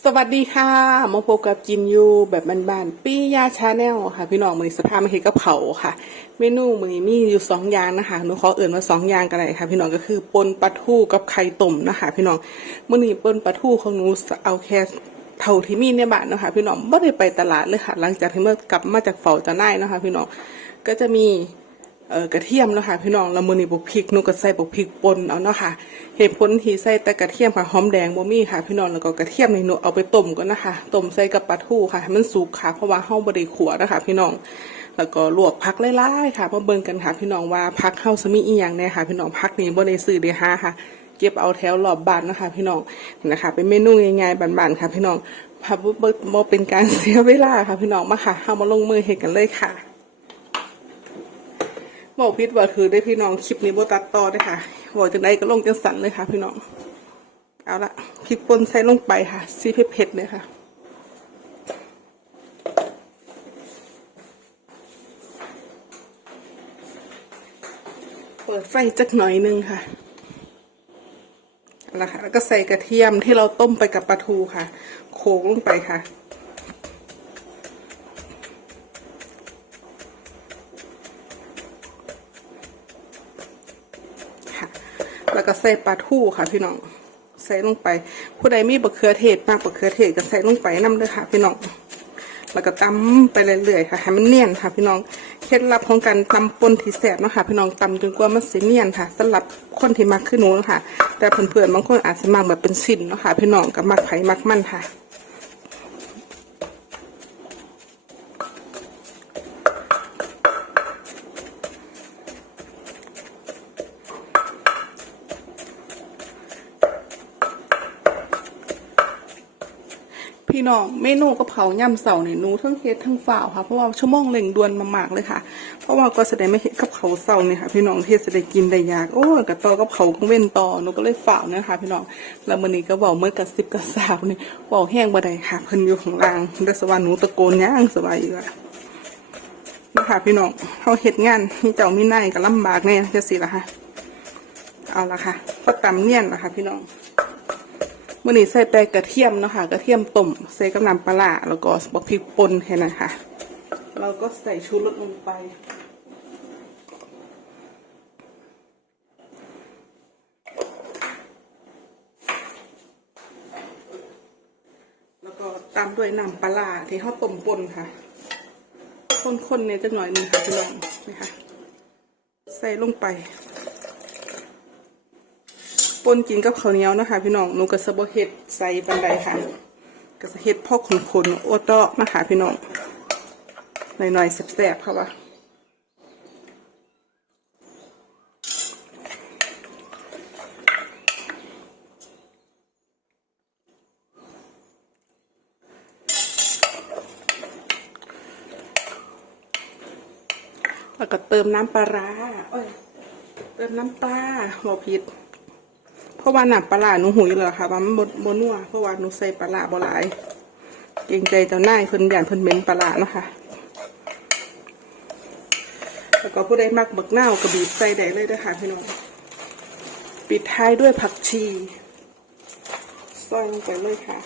สวัสดีค่ะมาพบกับกินยูแบบบ้านๆปี้ยาชาแนลค่ะ พี่น้องมือสภาพมาเห็นกับเขาค่ะ เมนูมือมีอยู่สองอย่างนะคะหนูขอเอื่นมาสองอย่างกันเลยค่ะ พี่น้องก็คือปนปลาทูกับไข่ต้มนะคะ พี่น้องมือนี้ปนปลาทูของหนูเอาแค่เท่าที่มีในบ้านนะคะ พี่น้องไม่ได้ไปตลาดเลยค่ะ หลังจากที่เมื่อกลับมาจากเฝ้าจะน่ายนะคะ พี่น้องก็จะมี เออกระเทียมเนาะค่ะพี่น้องล้วมื้อนี้บุกพริกหนูก็ใส่บุกพริกป่นเอาเนาะค่ะเหตุผลที่ใส่แต่กระเทียมค่ะหอมแดงบ่มีค่ะ พี่น้องแล้วก็กระเทียมนี่หนูเอาไปต้มก่อนนะคะต้มใส่กับปลาทูค่ะให้มันสุกค่ะเพราะว่าเฮาบ่ได้ขัวนะคะพี่น้องแล้วก็ลวกผักหลายๆค่ะมาเบิ่งกันค่ะ พี่น้องว่าผักเฮาสิมีอีหยังแน่ค่ะ พี่น้องผักนี่บ่ได้ซื้อได้หาค่ะ เก็บเอาแถวรอบบ้านนะคะ พี่น้องนะคะ เป็นเมนูง่ายๆบ้านๆค่ะ พี่น้องพาบ่บ่เป็นการเสียเวลาค่ะ พี่น้องมาค่ะเฮามาลงมือเฮ็ดกันเลยค่ะ บอกพิษว่าถือได้พี่น้องคลิปนี้โบตัดต่อได้ค่ะบอกจังไดก็ลงจังสันเลยค่ะ พี่น้อง เอาละพริกป่นใส่ลงไปค่ะ ซีเผ็ดๆเลยค่ะเปิดไฟจักหน่อยนึงค่ะเอาละค่ะ แล้วก็ใส่กระเทียมที่เราต้มไปกับปลาทูค่ะ โขลกลงไปค่ะ แล้วก็ใส่ปลาทูค่ะ พี่น้อง ใส่ลงไป ผู้ใดมีบะเขือเทศมากบะเขือเทศก็ใส่ลงไปน้ำเลยค่ะ พี่น้อง แล้วก็ตำไปเรื่อยๆค่ะให้มันเนียนค่ะ พี่น้อง เคล็ดลับของการตำปนที่แสบเนาะค่ะพี่น้องตำจนกว่ามันสีเนียนค่ะสำหรับคนที่มักขึ้นหนูเนะค่ะแต่เพื่อนๆบางคนอาจจะมักแบบเป็นสินเนาะค่ะพี่น้องกับมักไผ่มักมันค่ะ พี่น้องเมนูกะเพราย่ำเสาเนี่ยหนูทั้งเฮ็ดทั้งฝ่าวค่ะเพราะว่าชั่วโมงเร่งด่วนมากๆเลยค่ะ เพราะว่าก็แสดงไม่เห็นกับเขาเสาเนี่ยค่ะ พี่น้องเทศได้กินได้ยากโอ้กับต่อกับเขาก็เว้นต่อหนูก็เลยฝ่าวนะคะ พี่น้องแล้วมื้อนี้ก็บอกเมื่อกับสิบกับสาวนี่บอกแห้งบ่ได้ค่ะเพิ่นอยู่ข้างล่างแต่สว่าหนูตะโกนย่างสบายอยู่อะนะคะพี่น้องเขาเฮ็ดงานมีเจ้ามีนายก็ลำบากแน่จะสิล่ะค่ะ เอาละค่ะก็ตำเนียนละค่ะ พี่น้อง มื่อนี้ใส่แต่กระเทียมเนาะคะกระเทียมต้มใส่กับน้ำปลาแล้วก็บักพริกป่นแค่นั้นค่ะ เราก็ใส่ชูรสลงไป แล้วก็ตามด้วยน้ำปลาที่เขาต้มป่นค่ะคนๆเนี่ยจะหน่อยนึงค่ะพี่น้องนี่ค่ะใส่ลงไป ป่นกินกับข้าวเหนียวนะคะพี่น้องหนูก็สะบเฮ็ดใส่บันไดค่ะก็จะเฮ็ดพ่อขนขนๆโอเตาะนะคะพี่น้องหน่อยๆแสบๆค่ะว่าแล้วก็เติมน้ำปลาเอ้ย เติมน้ำปลาหมอพิษ เพราะว่าหนักปลาร้าหนูหุยเลยค่ะว่ามันบนบนัวเพราะว่าหนูใส่ปลาร้าบ่หลาย เกรงใจเจ้าหน้ายเพิ่นย่านเพิ่นเหม็นปลาร้าเนาะค่ะแล้วก็ผู้ใดมักบักเนากระบีบใส่ได้เลยเด้ค่ะพี่น้องปิดท้ายด้วยผักชีซอยลงไปเลยค่ะ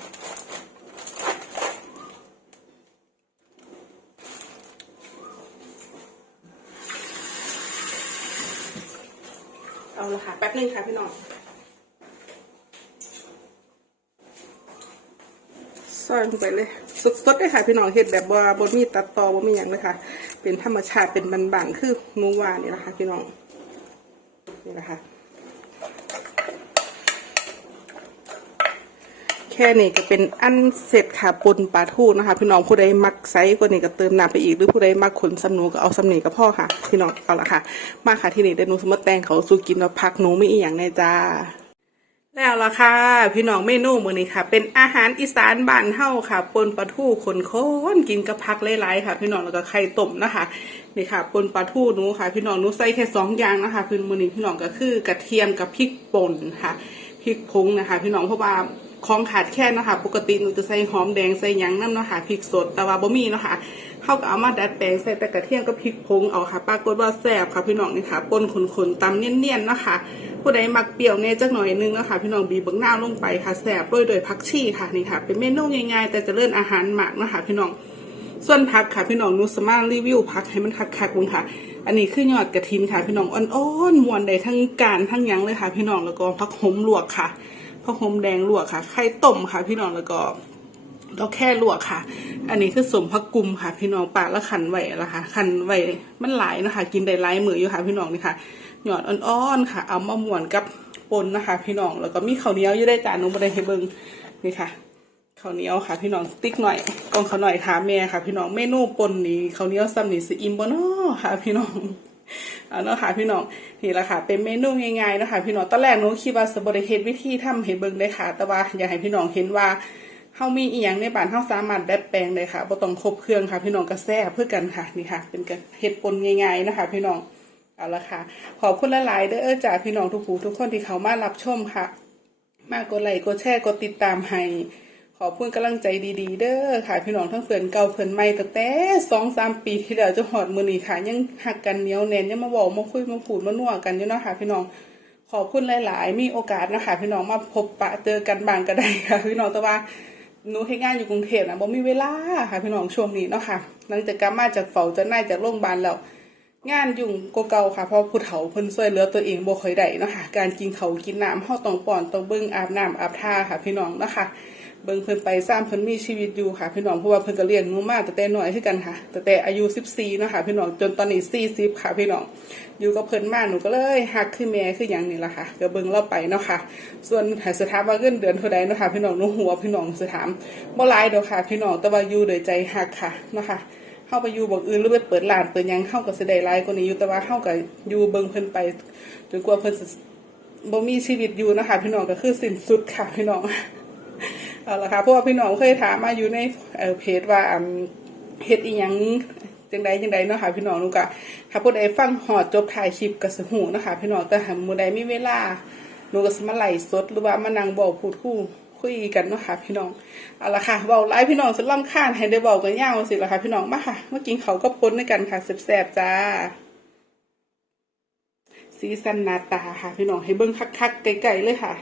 เอาละค่ะแป๊บนึงค่ะพี่น้อง ซอยลงไปเลย สดๆเลยค่ะพี่น้องเห็ดแบบว่าบนมีตัดต่อบนมีอย่างเลยค่ะ เป็นธรรมชาติเป็นบานๆคือหนูวานนี่แหละคะพี่น้องนี่แหละคะแค่นี้ก็เป็นอันเสร็จค่ะปนปลาทูนะคะ พี่น้องผู้ใดมักไซส์กว่านี้ก็เติมน้ำไปอีกหรือผู้ใดมักขนสำนูก็เอาสำนีกับพ่อค่ะ พี่น้องเอาละค่ะ มาค่ะที่นี่เดนูสมมติแตงเขาสูกินว่าพักหนูไม่อีอย่างแน่จ้า แล้วล่ะค่ะ พี่น้องเมนูมื้อนี้ค่ะ เป็นอาหารอีสานบ้านเฮาค่ะปนปลาทูขนค้นกินกับผักหลายๆค่ะ พี่น้องแล้วก็ไข่ต้มนะคะนี่ค่ะปนปลาทูหนูค่ะ พี่น้องหนูใส่แค่สองอย่างนะคะคือมื้อนี้พี่น้องก็คือกระเทียมกับพริกป่นค่ะพริกผงนะคะ พี่น้องเพราะว่าของขาดแคลนะคะ ปกติหนูจะใส่หอมแดงใส่ยังน้ำนะคะพริกสดแต่ว่าบ่มีนะคะเขาก็เอามาดัดแปลงใส่แต่กระเทียมกับพริกผงเอาค่ะปรากฏว่าแซ่บค่ะพี่น้องนี่ค่ะปนขนๆตำเนียนๆนะคะ ผู้ใดมักเปรี้ยวเนี่ยจักหน่อยนึงนะคะพี่น้องบีบังหน้าวลงไปค่ะแสบโรยโดยผักชีค่ะนี่ค่ะ เป็นเมนูง่ายๆ แต่จะเลื่อนอาหารหมักนะคะพี่น้องส่วนผักค่ะพี่น้องนูสมารีวิวผักให้มันคักๆลงค่ะ อันนี้คือยอดกระถินค่ะ พี่น้องอ่อนๆมวนได้ทั้งการทั้งยังเลยค่ะ พี่น้องแล้วก็ผักหอมลวกค่ะผักหอมแดงลวกค่ะไข่ต้มค่ะ พี่น้องแล้วก็ดอกแค่ลวกค่ะ อันนี้คือสมผักกุมค่ะ พี่น้องปาดแล้วขันไหวละค่ะขันไหวมันหลายนะคะ กินได้หลายมืออยู่ค่ะ พี่น้องนี่ค่ะ หยอดอ่อนๆค่ะ เอามาหมวนกับปนนะคะ พี่น้องแล้วก็มีข้าวเหนียวอยู่ได้จานนูบ่ได้ให้เบิ่งนี่ค่ะข้าวเหนียวค่ะ พี่น้องติ๊กหน่อยกองเขาวหน่อยถามแม่ค่ะ พี่น้องเมนูปนนี้ข้าวเหนียวซ้ำนี่สิอิ่มบ่เนาะค่ะ พี่น้องเอาเนาะค่ะพี่น้องนี่แหละค่ะ เป็นเมนูง่ายๆนะคะพี่น้องตอนแรกหนูคิดว่าสบ่ได้เฮ็ดวิธีทำให้เบิ่งได้ค่ะ แต่ว่าอยากให้พี่น้องเห็นว่าเฮามีอีหยังในบ้านเฮาสามารถดัดแปลงได้ค่ะบ่ต้องครบเครื่องค่ะ พี่น้องก็แซ่เพื่อกันค่ะนี่ค่ะ เป็นเฮ็ดปนง่ายๆนะคะ พี่น้อง เอาละค่ะ ขอบคุณหลายๆเด้อจากพี่น้องทุกผู้ทุกคนที่เขามารับชมค่ะ มากดไลค์กดแชร์กดติดตามให้ขอบคุณกำลังใจดีๆ เด้อค่ะ พี่น้องทั้งเพื่อนเก่าเพื่อนใหม่ตั้งแต่สองสามปีที่แล้วจะหอดมือนี้ค่ะ ยังหักกันเหนียวแน่นยังมาบอกมาคุยมาพูดมานัวกันอยู่เนาะค่ะ พี่น้องขอบคุณหลาย ๆ มีโอกาสนะคะพี่น้องมาพบปะเจอกันบางก็ได้ค่ะพี่น้องแต่ว่าหนูให้งานอยู่กรุงเทพนะบ่มีเวลาค่ะพี่น้องช่วงนี้เนาะค่ะหลังจากกลับมาจากเฝ้าจะน่ายจากโรงพยาบาลแล้ว งานยุ่งกเก่าค่ะเพราะผู้เฒ่าเพิ่นช่วยเหลือตัวเองบ่ค่อยได้เนาะค่ะการกินเขากินน้ำเฮาต้องป้อนต้องเบิ่งอาบน้ำอาบท่าค่ะ พี่น้องเนาะค่ะเบิ่งเพิ่นไปสร้างเพิ่นมีชีวิตอยู่ค่ะ พี่น้องเพราะว่าเพิ่นก็เลี้ยงหนูมาตั้งแต่น้อยคือกันค่ะตั้งแต่อายุ 14เนาะค่ะ พี่น้องจนตอนนี้40ค่ะ พี่น้องอยู่กับเพิ่นมาหนูก็เลยฮักคือแม่คือหยังนี่ล่ะค่ะก็เบิ่งเราไปเนาะค่ะ ส่วนหาสถามว่าเงินเดือนเท่าใดเนาะค่ะ พี่น้องหนูหัวพี่น้องสถามบ่หลายดอกค่ะ พี่น้องแต่ว่าอยู่โดยใจฮักค่ะเนาะค่ะ เข้าไปอยู่บอกอื่นหรือไปเปิดร้านเปิดยังเข้ากับเสิได้หลายกว่านี้อยู่แต่ว่าเข้ากับอยู่เบิ่งเพิ่นไปจนกว่าเพิ่นบ่มีชีวิตอยู่นะคะ พี่น้องก็คือสิ้นสุดค่ะพี่น้องเอาละค่ะเพราะว่าพี่น้องเคยถามมาอยู่ในเพจว่าเฮ็ดอีหยังจังใดจังใดเนาะค่ะพี่น้องหนูก็ถ้าผู้ใดฟังฮอดจบถ่ายคลิปก็สิฮู้เนะคะพี่น้องแต่ถ้ามือใดมีเวลาหนูก็สมาไหลสดหรือว่ามานั่งเว้าพูดคู่ คุยกันเนาะค่ะพี่น้องเอาละค่ะเบาไลายพี่น้องสิรำคานให้ได้เว้ากันยาวสิละค่ะพี่น้องมาค่ะเมื่อกี้เขาก็พ้นด้วยกันค่ะแสบๆจ้าสีสันนาตาค่ะพี่น้องให้เบิ้งคักๆไกลๆเลยค่ะ